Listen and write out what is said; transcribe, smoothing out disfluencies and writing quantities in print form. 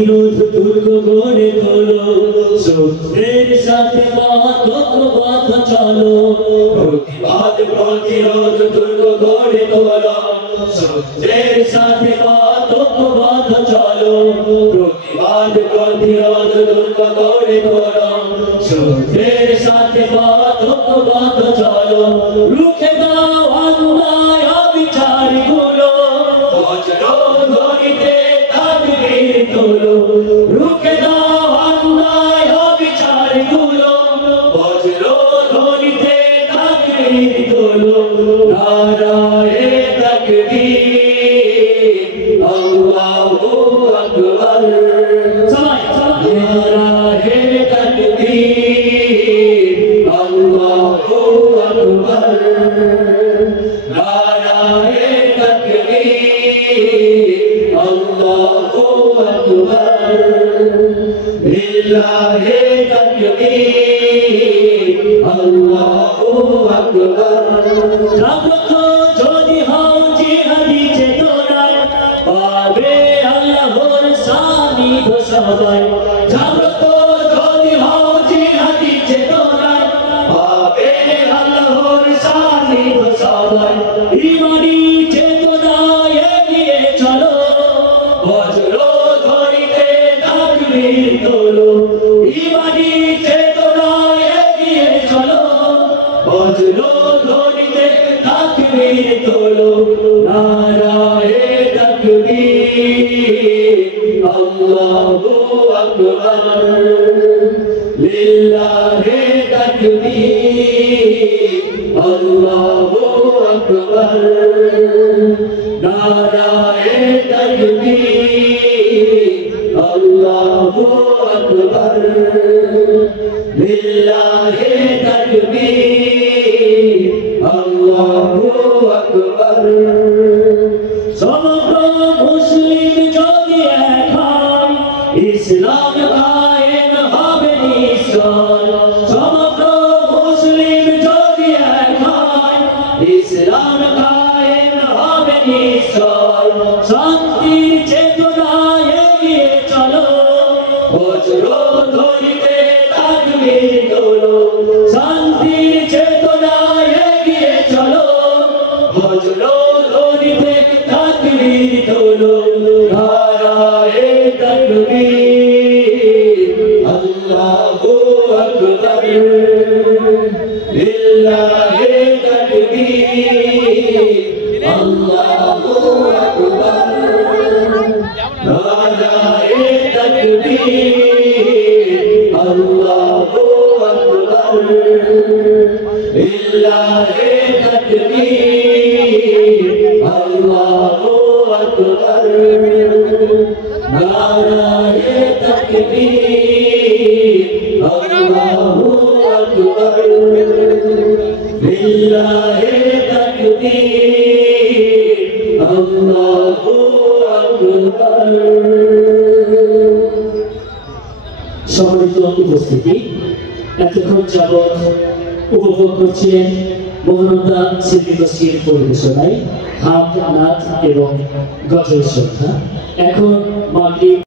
প্রতিরোধ দুর্গ গড়ে তোলো, শত্রুর সাথে মহাত্মবাদ চলো। প্রতিবাদ প্রতিরোধ দুর্গ গড়ে তোলো, শত্রুর সাথে মহাত্মবাদ চলো। প্রতিবাদ প্রতিরোধ দুর্গ গড়ে তোলো, শত্রুর সাথে মহাত্মবাদ চলো। রুখে দাও অন্যায় অবিচারগুলো, বজ্র ধ্বনিতে তাকবীর তোলো। রুখে দাও অন্যায় অবিচারগুলো, বজ্র ধ্বনিতে তাকবীর তোলো। নারায়ে তাকবীর, আল্লাহু আকবার। নারায়ে তাকবীর, আল্লাহু আকবার। নারায়ে তাকবীর, আল্লাহু আকবার। লিল্লাহি তাকবীর, আল্লাহু আকবার। জাগ্রত যদি হও জিহাদি চেতনায়, পাবে আল্লাহর সান্নিধ্য সবাই। জাগ্রত যদি হও জিহাদি চেতনায়, পাবে আল্লাহর সান্নিধ্য সবাই। ইমানি চেতনায় এগিয়ে চলো, বজ্র ধ্বনিতে তাকবীর তোলো। ইমানি চেতনায় এগিয়ে চলো, বজ্র ধ্বনিতে তাকবীর তোলো। নারায়ে তাকবীর, আল্লাহু আকবার। লিল্লাহি তাকবীর, আল্লাহু আকবার। নারায়ে তাকবীর, আল্লাহু আকবার। লিল্লাহি তাকবীর, আল্লাহু আকবার। সমগ্র মুসলিম যদি এক হয়, ইসলাম কায়েম হবে নিশ্চয়। সমগ্র মুসলিম যদি এক হয়, ইসলাম কায়েম হবে নিশ্চয়। শান্তির চেতনায় এগিয়ে চলো, বজ্র ধ্বনিতে তাকবীর তোলো। শান্তির চেতনায় এগিয়ে চলো, বজ্র ধ্বনিতে তাকবীর তোলো। নারায়ে তাকবীর, আল্লাহু আকবার। লিল্লাহি তাকবীর, আল্লাহু আকবার। নারায়ে তাকবীর, আল্লাহু আকবার। লিল্লাহি তাকবীর, আল্লাহু আকবার। নারায়ে তাকবীর, আল্লাহু আকবার। লিল্লাহি তাকবীর, আল্লাহু আকবার। সম্মানিত উপস্থিতি, এতক্ষণ যাবৎ উপভোগ করছিলেন মহানন্দা শিল্পী গোষ্ঠীর পরিবেশনায় হামদ, নাথ এবং গজল শ্রদ্ধা। এখন মাগরিব